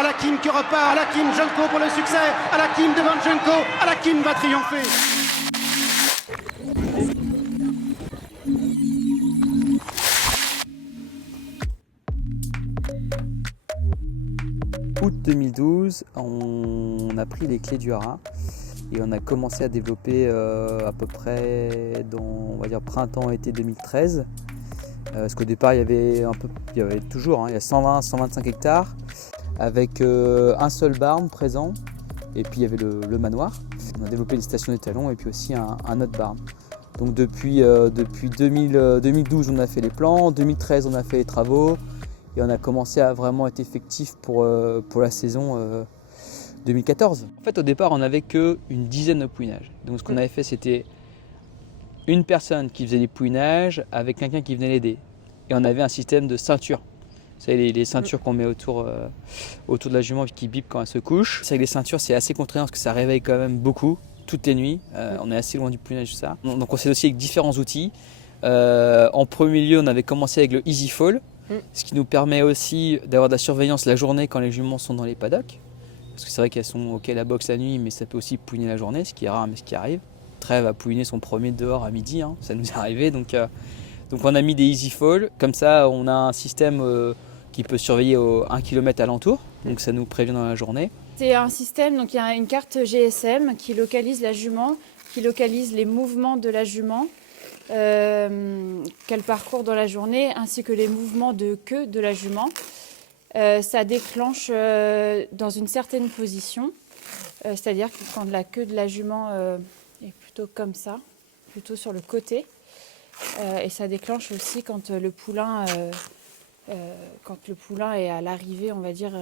Alakim qui repart, Alakim Jonko pour le succès, Alakim devant Jonko, Alakim va triompher. Août 2012, on a pris les clés du haras et on a commencé à développer à peu près dans, on va dire, printemps-été 2013. Parce qu'au départ, il y avait toujours, il y a 120-125 hectares avec un seul barn présent et puis il y avait le manoir. On a développé une station d'étalons et puis aussi un autre barn. Donc depuis 2012, on a fait les plans, en 2013, on a fait les travaux et on a commencé à vraiment être effectif pour la saison 2014. En fait, au départ, on n'avait qu'une dizaine de pouinages. Donc ce qu'on avait fait, c'était une personne qui faisait les pouinages avec quelqu'un qui venait l'aider. Et on avait un système de ceinture. Vous savez, les ceintures qu'on met autour de la jument qui bip quand elle se couche. C'est vrai que les ceintures, c'est assez contraignant parce que ça réveille quand même beaucoup, toutes les nuits. On est assez loin du pouinage, ça. Donc on s'est aussi avec différents outils. En premier lieu, on avait commencé avec le Easy Fall, ce qui nous permet aussi d'avoir de la surveillance la journée quand les juments sont dans les paddocks. Parce que c'est vrai qu'elles sont OK la boxe la nuit, mais ça peut aussi pouiner la journée, ce qui est rare, mais ce qui arrive. Trève a pouiné son premier dehors à midi, hein, ça nous est arrivé. Donc on a mis des Easy Fall, comme ça on a un système qui peut surveiller 1 km alentour, donc ça nous prévient dans la journée. C'est un système, donc il y a une carte GSM qui localise la jument, qui localise les mouvements de la jument qu'elle parcourt dans la journée, ainsi que les mouvements de queue de la jument. Ça déclenche dans une certaine position, c'est-à-dire que quand la queue de la jument est plutôt comme ça, plutôt sur le côté, et ça déclenche aussi quand le poulain est à l'arrivée, on va dire,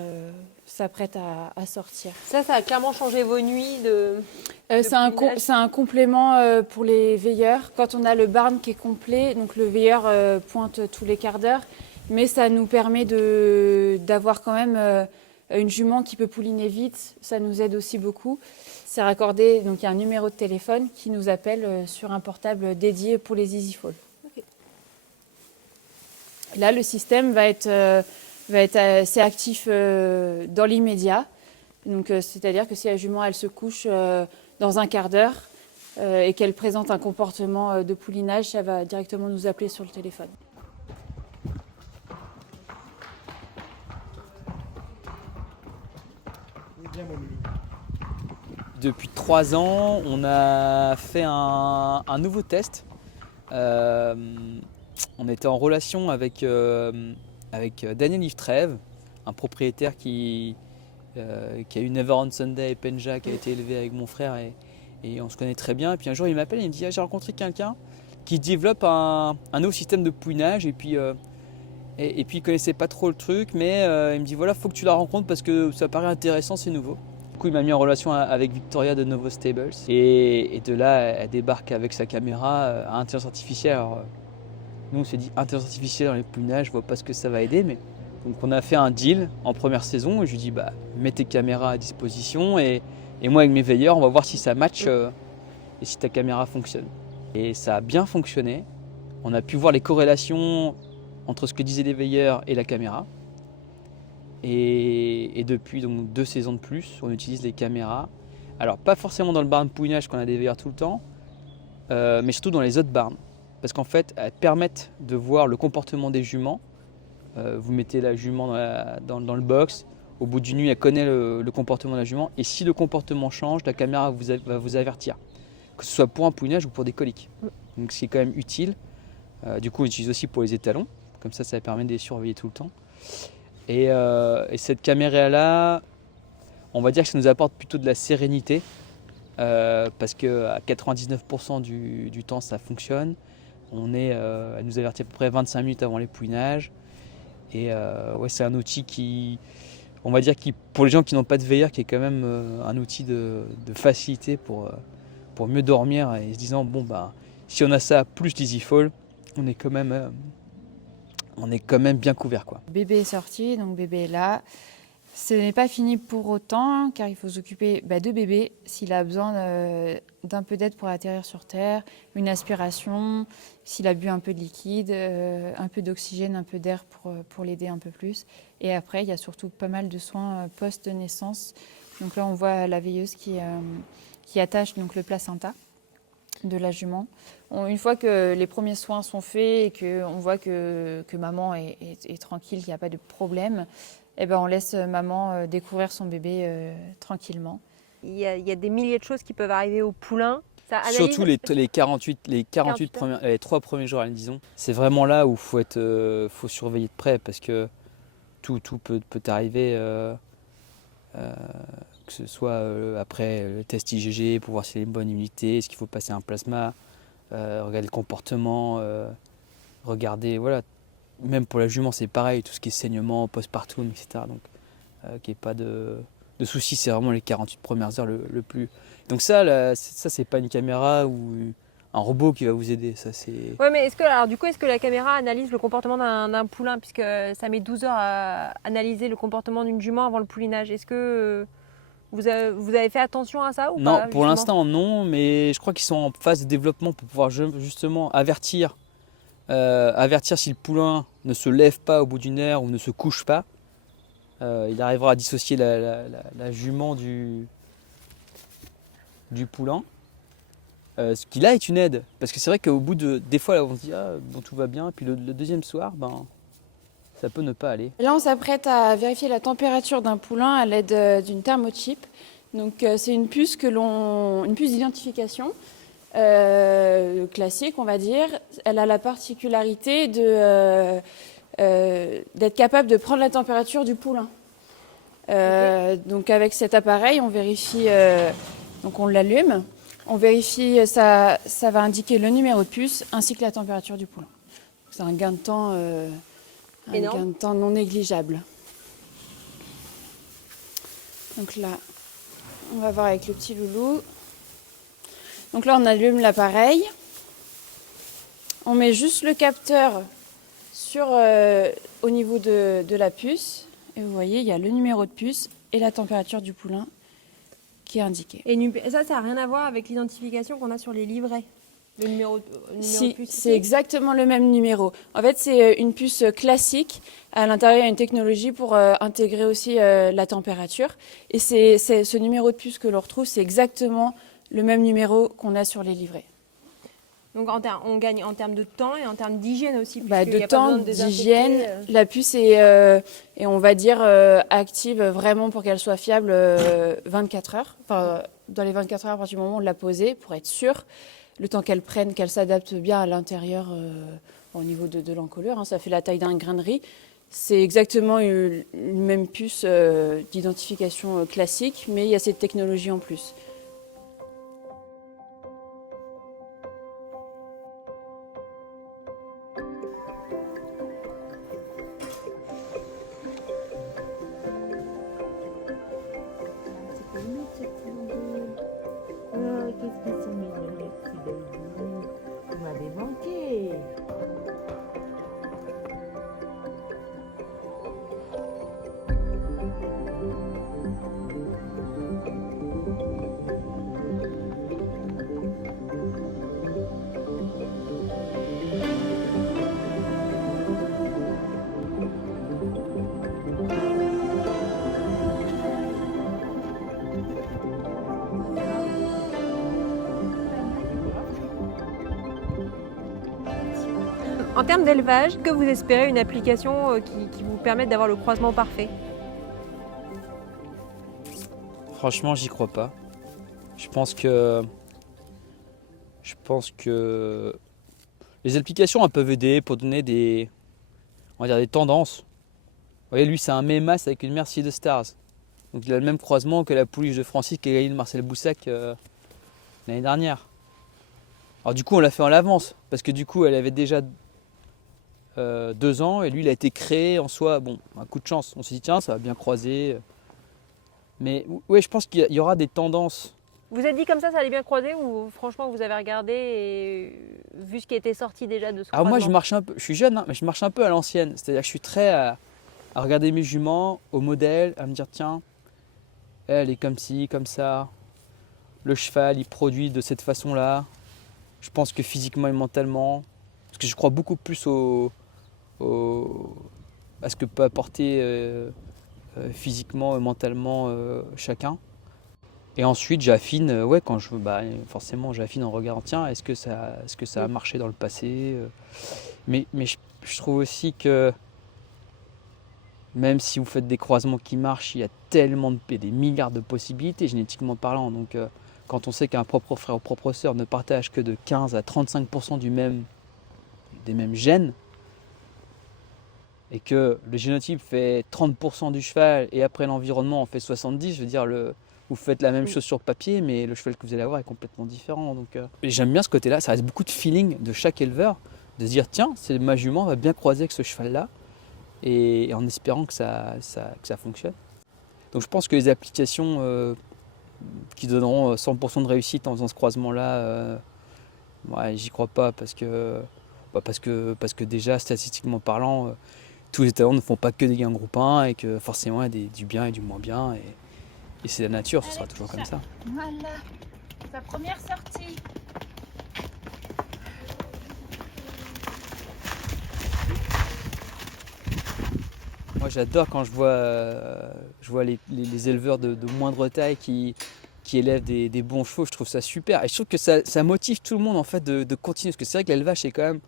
s'apprête à sortir. Ça a clairement changé vos nuits c'est un complément pour les veilleurs. Quand on a le barn qui est complet, donc le veilleur pointe tous les quarts d'heure, mais ça nous permet d'avoir quand même une jument qui peut pouliner vite. Ça nous aide aussi beaucoup. C'est raccordé, donc il y a un numéro de téléphone qui nous appelle sur un portable dédié pour les Easy Fall. Okay. Là, le système va être assez actif dans l'immédiat. Donc, c'est-à-dire que si la jument elle se couche dans un quart d'heure et qu'elle présente un comportement de poulinage, ça va directement nous appeler sur le téléphone. Depuis 3 ans, on a fait un nouveau test. On était en relation avec Daniel Yves Trèves, un propriétaire qui a eu Never on Sunday et Penja, qui a été élevé avec mon frère et on se connaît très bien. Et puis un jour il m'appelle et il me dit j'ai rencontré quelqu'un qui développe un nouveau système de pouinage et puis il connaissait pas trop le truc, mais il me dit voilà, faut que tu la rencontres parce que ça paraît intéressant, c'est nouveau. Du coup, il m'a mis en relation avec Victoria de Novo Stables et de là, elle débarque avec sa caméra à intelligence artificielle. Alors, nous, on s'est dit intelligence artificielle dans les pouinages, je vois pas ce que ça va aider, mais donc on a fait un deal en première saison et je lui dis mets tes caméras à disposition et moi avec mes veilleurs, on va voir si ça match et si ta caméra fonctionne. Et ça a bien fonctionné. On a pu voir les corrélations entre ce que disaient les veilleurs et la caméra. Et depuis donc 2 saisons de plus, on utilise les caméras. Alors pas forcément dans le barn pouinage qu'on a des veilleurs tout le temps, mais surtout dans les autres barns. Parce qu'en fait, elles permettent de voir le comportement des juments. Vous mettez la jument dans le box, au bout d'une nuit, elle connaît le comportement de la jument. Et si le comportement change, la caméra va vous avertir. Que ce soit pour un pouinage ou pour des coliques. Donc c'est quand même utile. Du coup, on utilise aussi pour les étalons. Comme ça permet de les surveiller tout le temps. Et cette caméra-là, on va dire que ça nous apporte plutôt de la sérénité parce qu'à 99% du temps, ça fonctionne. Elle nous avertit à peu près 25 minutes avant les pouinages. Et c'est un outil qui, on va dire, pour les gens qui n'ont pas de veilleur, qui est quand même un outil de facilité pour mieux dormir et se disant, si on a ça plus l'Easy Fall, on est quand même bien couvert, quoi. Bébé est sorti, donc bébé est là. Ce n'est pas fini pour autant, car il faut s'occuper de bébé s'il a besoin d'un peu d'aide pour atterrir sur terre, une aspiration, s'il a bu un peu de liquide, un peu d'oxygène, un peu d'air pour l'aider un peu plus. Et après, il y a surtout pas mal de soins post-naissance. Donc là, on voit la veilleuse qui attache donc le placenta de la jument. Une fois que les premiers soins sont faits et qu'on voit que maman est tranquille, qu'il n'y a pas de problème, eh ben on laisse maman découvrir son bébé tranquillement. Il y a des milliers de choses qui peuvent arriver au poulain. Ça analyse... Surtout les 48 les 3 premiers jours, disons. C'est vraiment là où faut surveiller de près parce que tout peut arriver. Que ce soit après le test IgG pour voir s'il y a une bonne immunité, est-ce qu'il faut passer un plasma, regarder le comportement, regarder, voilà. Même pour la jument, c'est pareil, tout ce qui est saignement, postpartum, etc. Donc, qu'il n'y ait pas de soucis, c'est vraiment les 48 premières heures le plus. Donc ça c'est pas une caméra ou un robot qui va vous aider. Ça, c'est... Ouais, mais est-ce que la caméra analyse le comportement d'un poulain, puisque ça met 12 heures à analyser le comportement d'une jument avant le poulinage? Est-ce que vous avez fait attention à ça ou Non, pas, pour l'instant non, mais je crois qu'ils sont en phase de développement pour pouvoir justement avertir si le poulain ne se lève pas au bout d'une heure ou ne se couche pas. Il arrivera à dissocier la jument du poulain. Ce qui là est une aide, parce que c'est vrai qu'au bout des fois là, on se dit bon, tout va bien, puis le deuxième soir, ça peut ne pas aller. Là, on s'apprête à vérifier la température d'un poulain à l'aide d'une thermochip. Donc, c'est une puce d'identification classique, on va dire. Elle a la particularité d'être capable de prendre la température du poulain. Donc, avec cet appareil, on vérifie. Donc, on l'allume. On vérifie, ça va indiquer le numéro de puce ainsi que la température du poulain. C'est un gain de temps. Un gain de temps non négligeable. Donc là, on va voir avec le petit loulou. Donc là, on allume l'appareil. On met juste le capteur au niveau de la puce. Et vous voyez, il y a le numéro de puce et la température du poulain qui est indiquée. Et ça n'a rien à voir avec l'identification qu'on a sur les livrets? Le numéro de puce, c'est exactement le même numéro. En fait, c'est une puce classique. À l'intérieur, il y a une technologie pour intégrer aussi la température. Et c'est ce numéro de puce que l'on retrouve, c'est exactement le même numéro qu'on a sur les livrets. Donc on gagne en termes de temps et en termes d'hygiène aussi. De temps, d'hygiène, la puce est, on va dire, active vraiment pour qu'elle soit fiable 24 heures. Enfin, dans les 24 heures à partir du moment où on l'a posée, pour être sûr. Le temps qu'elle prenne, qu'elle s'adapte bien à l'intérieur au niveau de l'encolure. Ça fait la taille d'un grain de riz. C'est exactement une même puce d'identification classique, mais il y a cette technologie en plus. Qu'est-ce que c'est mignon, les petits bébés. Vous m'avez manqué. En termes d'élevage, que vous espérez une application qui vous permette d'avoir le croisement parfait? Franchement, j'y crois pas. Je pense que les applications elles peuvent aider pour donner des tendances. Vous voyez, lui, c'est un Mémas avec une Mercedes Stars. Donc il a le même croisement que la pouliche de Francis qui a gagné de Marcel Boussac l'année dernière. Alors du coup, on l'a fait en l'avance parce que du coup, elle avait déjà 2 ans et lui, il a été créé en soi. Bon, un coup de chance. On s'est dit tiens, ça va bien croiser. Mais ouais, je pense qu'il y aura des tendances. Vous êtes dit comme ça allait bien croiser, ou franchement vous avez regardé et vu ce qui était sorti déjà de ce Alors moi, croisement? je suis jeune, mais je marche un peu à l'ancienne. C'est-à-dire que je suis très à regarder mes juments, au modèle, à me dire tiens, elle est comme ci, comme ça. Le cheval, il produit de cette façon-là. Je pense que physiquement et mentalement, parce que je crois beaucoup plus à ce que peut apporter physiquement, mentalement chacun. Et ensuite j'affine, quand je veux, forcément j'affine en regardant, tiens, est-ce que ça a marché dans le passé, mais je trouve aussi que même si vous faites des croisements qui marchent, il y a des milliards de possibilités génétiquement parlant. Donc quand on sait qu'un propre frère ou propre sœur ne partage que de 15 à 35% des mêmes gènes, et que le génotype fait 30% du cheval et après l'environnement en fait 70%, je veux dire, vous faites la même chose sur papier, mais le cheval que vous allez avoir est complètement différent. Donc, j'aime bien ce côté-là, ça reste beaucoup de feeling de chaque éleveur, de se dire tiens, ma jument va bien croiser avec ce cheval-là, et en espérant que ça fonctionne. Donc je pense que les applications qui donneront 100% de réussite en faisant ce croisement-là, j'y crois pas, parce que déjà, statistiquement parlant, tous les talents ne font pas que des gains groupe 1 et que forcément il y a du bien et du moins bien, et c'est la nature, ce sera toujours comme ça. Voilà, sa première sortie. Moi j'adore quand je vois les éleveurs de moindre taille qui élèvent des bons chevaux, je trouve ça super. Et je trouve que ça motive tout le monde en fait de continuer. Parce que c'est vrai que l'élevage c'est quand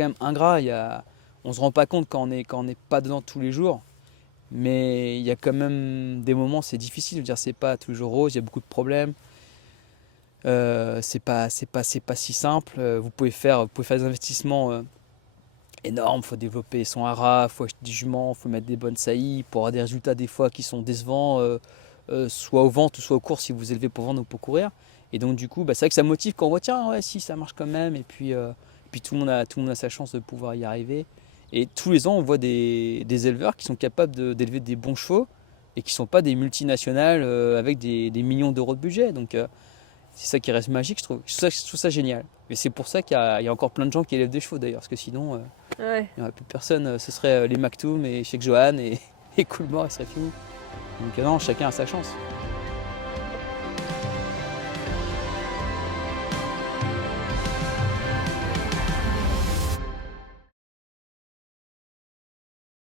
même ingrat. On ne se rend pas compte quand on n'est pas dedans tous les jours. Mais il y a quand même des moments, c'est difficile. Je veux dire, c'est pas toujours rose, il y a beaucoup de problèmes. C'est pas si simple. Vous pouvez faire des investissements énorme, il faut développer son hara, il faut acheter des juments, il faut mettre des bonnes saillies pour avoir des résultats des fois qui sont décevants, soit aux ventes ou soit aux courses si vous élevez pour vendre ou pour courir. Et donc du coup, c'est vrai que ça motive quand on voit tiens ouais si ça marche quand même, et puis tout le monde a sa chance de pouvoir y arriver. Et tous les ans on voit des éleveurs qui sont capables d'élever des bons chevaux et qui ne sont pas des multinationales avec des millions d'euros de budget. Donc c'est ça qui reste magique, je trouve. Je trouve ça génial. Et c'est pour ça qu'il y a encore plein de gens qui élèvent des chevaux d'ailleurs, parce que sinon, il n'y aurait plus personne. Ce serait les Maktoum et Cheikh Johan et Coolmore, et ce serait fini. Donc non, chacun a sa chance.